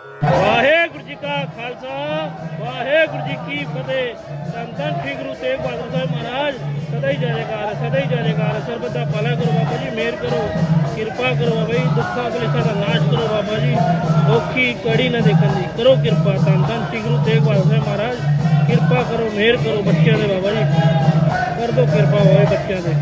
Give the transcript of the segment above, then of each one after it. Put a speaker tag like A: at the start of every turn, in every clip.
A: ਵਾਹਿਗੁਰੂ ਜੀ ਕਾ ਖਾਲਸਾ, ਵਾਹਿਗੁਰੂ ਜੀ ਕੀ ਫਤਿਹ। ਧੰਨ ਸ੍ਰੀ ਗੁਰੂ ਤੇਗ ਬਹਾਦਰ ਸਾਹਿਬ ਮਹਾਰਾਜ, ਸਦਾ ਹੀ ਜੈਕਾਰ ਸਦਾ ਹੀ ਜੈਕਾਰ ਸਰਬਤ ਦਾ ਭਲਾ ਕਰੋ ਬਾਬਾ ਜੀ, ਮਿਹਰ ਕਰੋ, ਕਿਰਪਾ ਕਰੋ ਬਾਬਾ ਜੀ, ਦੁੱਖਾਂ ਕਲੇਸ਼ਾਂ ਦਾ ਨਾਸ਼ ਕਰੋ ਬਾਬਾ ਜੀ। ਔਖੀ ਕੜੀ ਨਾ ਦੇਖਣ ਦੀ, ਕਰੋ ਕਿਰਪਾ। ਧੰਨ ਧੰਨ ਸ੍ਰੀ ਗੁਰੂ ਤੇਗ ਬਹਾਦਰ ਸਾਹਿਬ ਮਹਾਰਾਜ, ਕਿਰਪਾ ਕਰੋ, ਮਿਹਰ ਕਰੋ ਬੱਚਿਆਂ ਦੇ ਬਾਬਾ ਜੀ। ਕਰ ਦੋ ਕਿਰਪਾ ਹੋਏ ਬੱਚਿਆਂ ਦੇ।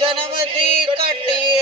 B: ਜਨਮ ਦੀ ਘਟੀ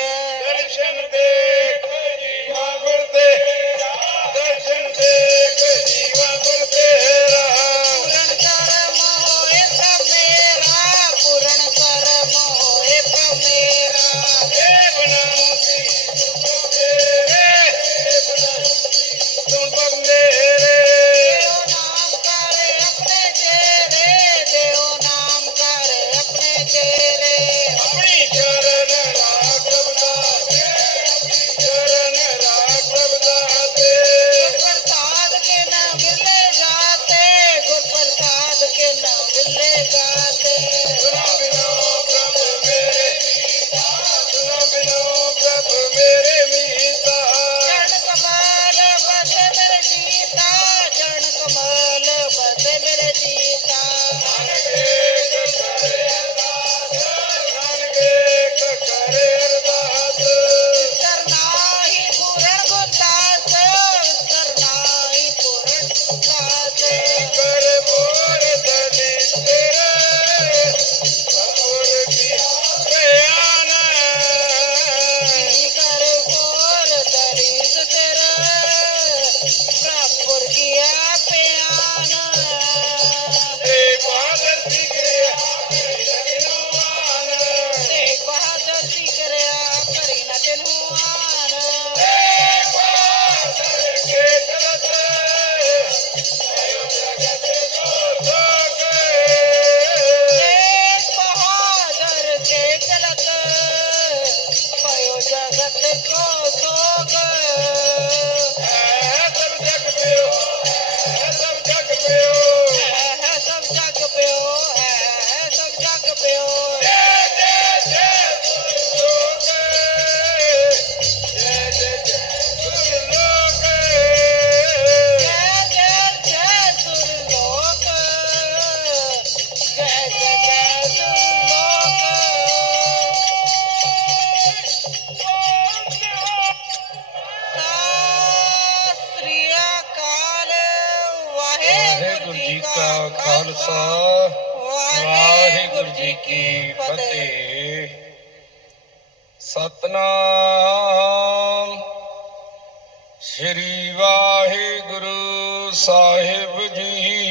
B: ਸ੍ਰੀ
A: ਵਾਹਿਗੁਰੂ ਸਾਹਿਬ ਜੀ।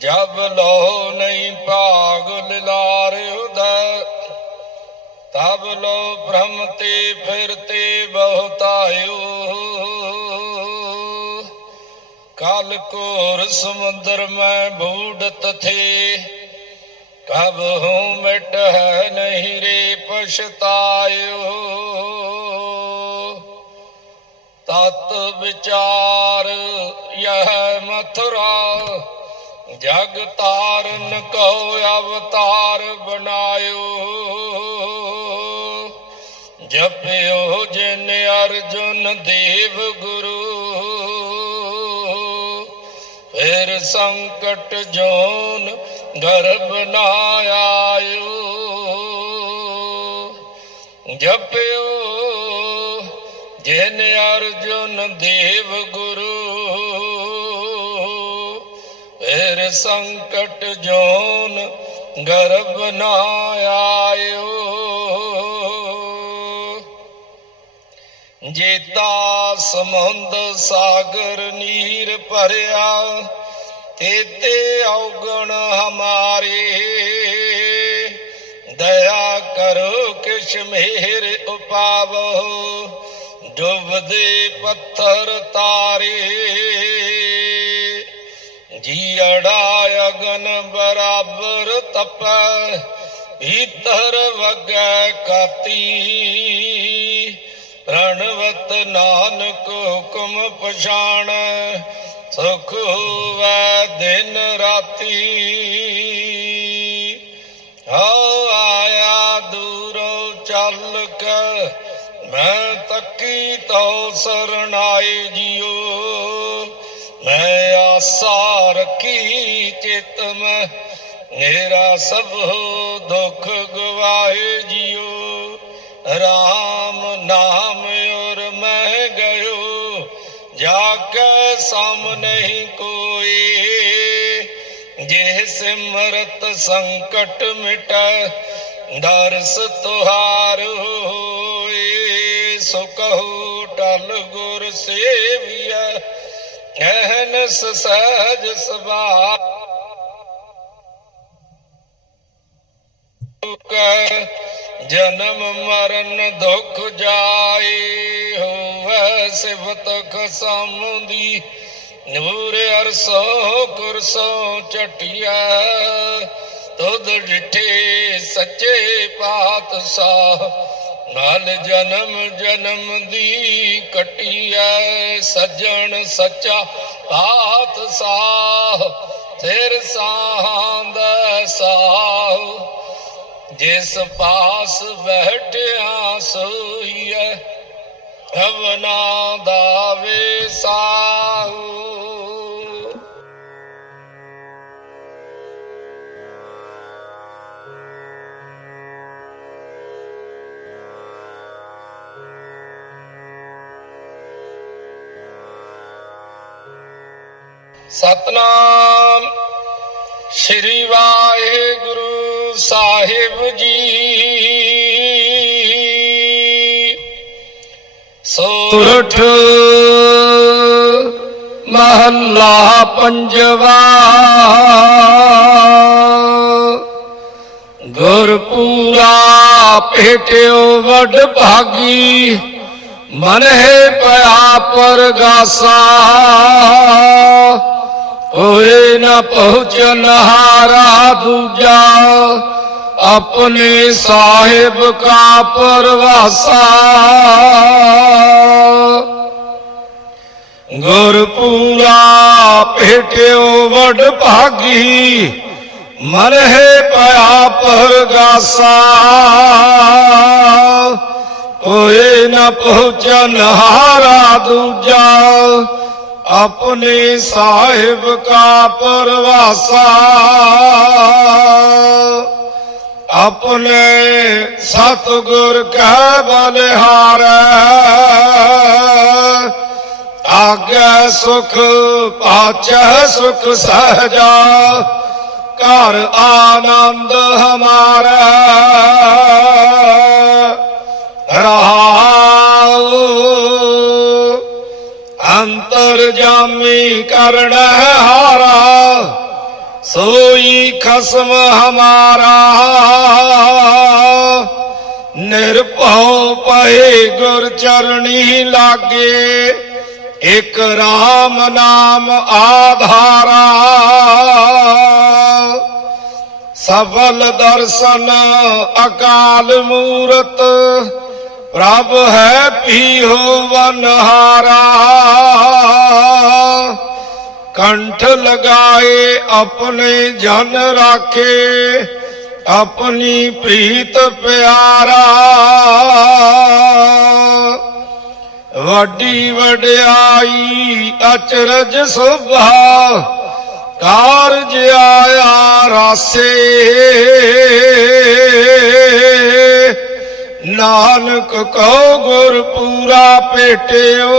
A: ਜਬ ਲੋ ਨਹੀਂ ਪਾਗਲ ਲਾਰ ਹੁਦਾ ਤਬ ਲੋ ਬ੍ਰਹਮ ਤੇ ਫਿਰਤੇ ਬਹੁਤਾਇਓ। ਕਲ ਕੋਰ ਸਮੁੰਦਰ ਮੈਂ ਬੂੜਤ ਥੇ, ਕਬ ਹੂੰ ਮਿਟ ਨਹੀਂ ਰੇ। ਪਛਤਾਇਓ ਤਤ ਵਿਚਾਰ ਯਹ ਮਥੁਰਾ, ਜਗ ਤਾਰਨ ਕਉ ਅਵਤਾਰ ਬਣਾਇਓ। ਜਪਿਓ ਜਿਨ ਅਰਜੁਨ ਦੇਵ ਗੁਰੂ, ਫਿਰ ਸੰਕਟ ਜੋਨ ਗਰਭ ਨਾ ਆਇਓ ਜਪਿਓ, ਜਿਨ ਅਰਜੁਨ ਦੇਵ ਗੁਰੂ, ਫਿਰ ਸੰਕਟ ਜੋਨ ਗਰਭ ਨਾ ਆਇਓ। ਜੇਤਾ ਸਮੁੰਦ ਸਾਗਰ ਨੀਰ ਭਰਿਆ, ਤੇਤੇ ਔਗਣ ਹਮਾਰੇ। ਦਇਆ ਕਰੋ ਨਿਰਮੇਸ਼ ਮਿਹਰ ਉਪਾਵੋ, ਡੁੱਬਦੇ ਪੱਥਰ ਤਾਰੇ। ਜੀ ਅੜਾ ਅਗਨ ਬਰਾਬਰ ਤਪ ਭੀਤਰ ਵਗੈ ਕਾਤੀ। ਰਣਵਤ ਨਾਨਕ ਹੁਕਮ ਪਛਾਣ, ਸੁਖ ਹੋਵੇ ਦਿਨ ਰਾਤੀ। ਤਉ ਸਰਣਾਏ ਜੀਉ ਮੈਂ ਆਸਾ ਰਖੀ ਚਿਤ ਮੈਂ, ਮੇਰਾ ਸਭ ਦੁੱਖ ਗਵਾਏ ਜੀਉ RAM ਨਾਮ ਔਰ ਮੈਂ ਗਇਓ, ਜਾ ਕੇ ਸਮ ਨਹੀਂ ਕੋਈ। ਜੇ ਸਿਮਰਤ ਸੰਕਟ ਮਿਟੈ, ਦਰਸ ਤੁਹਾਰ ਹੋਏ, ਸੋ ਕਹੋ ਸੇਵੀਐ ਅਹਨਸ ਸਹਜ ਸੁਭਾ ਜਨਮ ਮਰਨ ਦੁਖ ਜਾਏ ਹੋਵੇ ਸਿਫਤ ਖਸਮ ਦੀ ਨੂਰ ਅਰਸੋ ਕੁਰਸੋ ਚਟਿਆ ਤੁਧ ਡਿਠੇ ਸੱਚੇ ਪਾਤਸ਼ਾਹ। ਨਾਲ ਜਨਮ ਜਨਮ ਦੀ ਕਟਿਐ, ਸੱਜਣ ਸੱਚਾ ਪਾਤਸ਼ਾਹ ਸਿਰ ਸਾਹੰਦ ਸਾਹ ਜਿਸ ਪਾਸ ਬੈਠਿਆ ਸੋਈਐ ਅਵਨਾ ਦਾਵੇ। ਸਤਨਾਮ। ਸ਼੍ਰੀ ਵਾਹਿਗੁਰੂ ਸਾਹਿਬ ਜੀ। ਸੁਰਠ ਮਹੱਲਾ ਪੰਜਵਾ। ਗੁਰਪੂਰਾ ਭੇਟਿਓ ਵਡ ਭਾਗੀ। ਮਨ ਹੈ ਪਿਆ ਪਰਗਾਸਾ। ਹੋਏ ਨਾ ਪਹੁੰਚਨ ਹਾਰਾ ਦੂਜਾ, ਆਪਣੇ ਸਾਹਿਬ ਕਾ ਪਰਵਾਸਾ। ਗੁਰ ਪੂਰਾ ਭੇਟਿਓ ਵਡ ਭਾਗੀ, ਮਨ ਪਿਆ ਪਰਗਾਸਾ। ਹੋਏ ਨਾ ਪਹੁੰਚਨ ਹਾਰਾ ਦੂਜਾ ਆਪਣੇ ਸਾਹਿਬ ਕਾ ਪਰਵਾਸਾ। ਆਪਣੇ ਸਤਗੁਰ ਕੈ ਬਲਿਹਾਰੈ। ਆਗੇ ਸੁਖ ਪਾਚੈ ਸੁਖ ਸਹਜਾ। ਘਰ ਆਨੰਦ ਹਮਾਰਾ। ਅੰਤਰ ਜਾਮੀ ਹਾਰਾ, ਸੋਈ ਖਸਮ ਹਮਾਰਾ। ਨਿਰਭਉ ਪਏ ਗੁਰ ਚਰਣੀ ਲਾਗੇ, ਇਕ ਰਾਮ ਨਾਮ ਆਧਾਰਾ। ਸਬਲ ਦਰਸ਼ਨ ਅਕਾਲ ਮੂਰਤ, ਪ੍ਰਭ ਹੈ ਪੀ ਵਨਹਾਰਾ। ਕੰਠ ਲਗਾਏ, ਆਪਣੇ ਜਨ ਰਾਖੇ, ਆਪਣੀ ਪ੍ਰੀਤ ਪਿਆਰਾ। ਵੱਡੀ ਵਡਿਆਈ, ਅਚਰਜ ਸੁਭਾ, ਕਾਰਜ ਆਇਆ ਰਾਸੇ। ਨਾਨਕ ਕਉ ਗੁਰ ਪੂਰਾ ਭੇਟਿਓ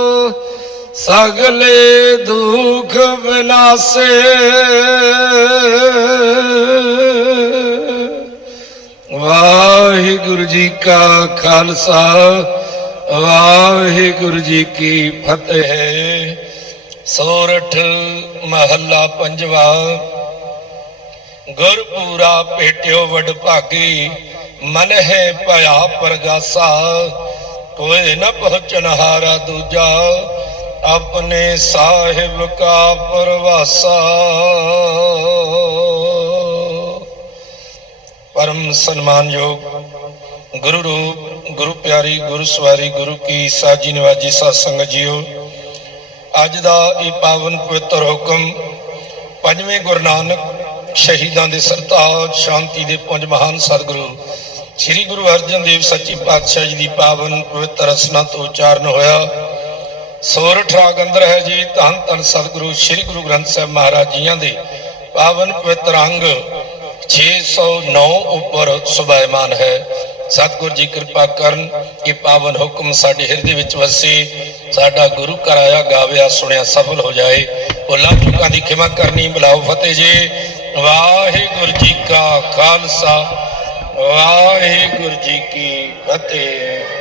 A: ਸਗਲੇ ਦੁਖ ਬਿਨਾਸੇ ਵਾਹਿਗੁਰੂ ਜੀ ਕਾ ਖਾਲਸਾ, ਵਾਹਿਗੁਰੂ ਜੀ ਕੀ ਫਤਿਹ। ਸੋਰਠ ਮਹੱਲਾ ਪੰਜਵਾ। ਗੁਰਪੂਰਾ ਭੇਟਿਓ ਵਡ ਭਾਗੀ, ਮਨ ਹੈ ਭਇਆ ਪਰਗਾਸਾ। ਕੋਈ ਨ ਪਹੁੰਚਨ ਹਾਰਾ ਦੂਜਾ। ਆਪਣੇ ਸਾਹਿਬ ਕਾ ਪਰਵਾਸਾ। ਪਰਮ ਸਨਮਾਨਯੋਗ ਗੁਰੂ ਰੂਪ, ਗੁਰੂ ਪਿਆਰੀ, ਗੁਰੂ ਸਵਾਰੀ, ਗੁਰੂ ਕੀ ਸਾਜੀ ਨਿਵਾਜੀ ਸਾਧ ਸੰਗਤ ਜੀਓ, ਅੱਜ ਦਾ ਇਹ ਪਾਵਨ ਪਵਿੱਤਰ ਹੁਕਮ ਪੰਜਵੇਂ ਗੁਰੂ ਨਾਨਕ ਸ਼ਹੀਦਾਂ ਦੇ ਸਰਤਾਜ ਸ਼ਾਂਤੀ ਦੇ ਪੰਜ ਮਹਾਨ ਸਤਿਗੁਰੂ ਸ੍ਰੀ ਗੁਰੂ ਅਰਜਨ ਦੇਵ ਸੱਚੇ ਪਾਤਸ਼ਾਹ ਜੀ ਦੀ ਪਾਵਨ ਪਵਿੱਤਰ ਰਸਨਾ ਤੋਂ ਉਚਾਰਨ ਹੋਇਆ। ਸੋਰਠ ਰਾਗ ਅੰਦਰ ਹੈ ਜੀ ਧੰਨ ਧੰਨ ਸਤਿਗੁਰੂ, ਸ੍ਰੀ ਗੁਰੂ ਗ੍ਰੰਥ ਸਾਹਿਬ ਮਹਾਰਾਜ ਜੀਆਂ ਦੇ। ਪਾਵਨ ਪਵਿੱਤਰ ਅੰਗ 609 ਉੱਪਰ ਸੁਭਾਇਮਾਨ ਹੈ। ਸਤਿਗੁਰ ਜੀ ਕਿਰਪਾ ਕਰਨ ਕਿ ਪਾਵਨ ਹੁਕਮ ਸਾਡੇ ਹਿਰਦੇ ਵਿੱਚ ਵਸੇ, ਸਾਡਾ ਗੁਰੂ ਘਰ ਆਇਆ, ਗਾਵਿਆ, ਸੁਣਿਆ, ਸਫਲ ਹੋ ਜਾਏ। ਭੁੱਲਾਂ ਚੁੱਕਾਂ ਦੀ ਖਿਮਾ ਕਰਨੀ, ਬੁਲਾਓ ਫਤਿਹ ਜੀ। ਵਾਹਿਗੁਰੂ ਜੀ ਕਾ ਖਾਲਸਾ, ਵਾਹਿਗੁਰੂ ਜੀ ਕੀ ਫਤਿਹ।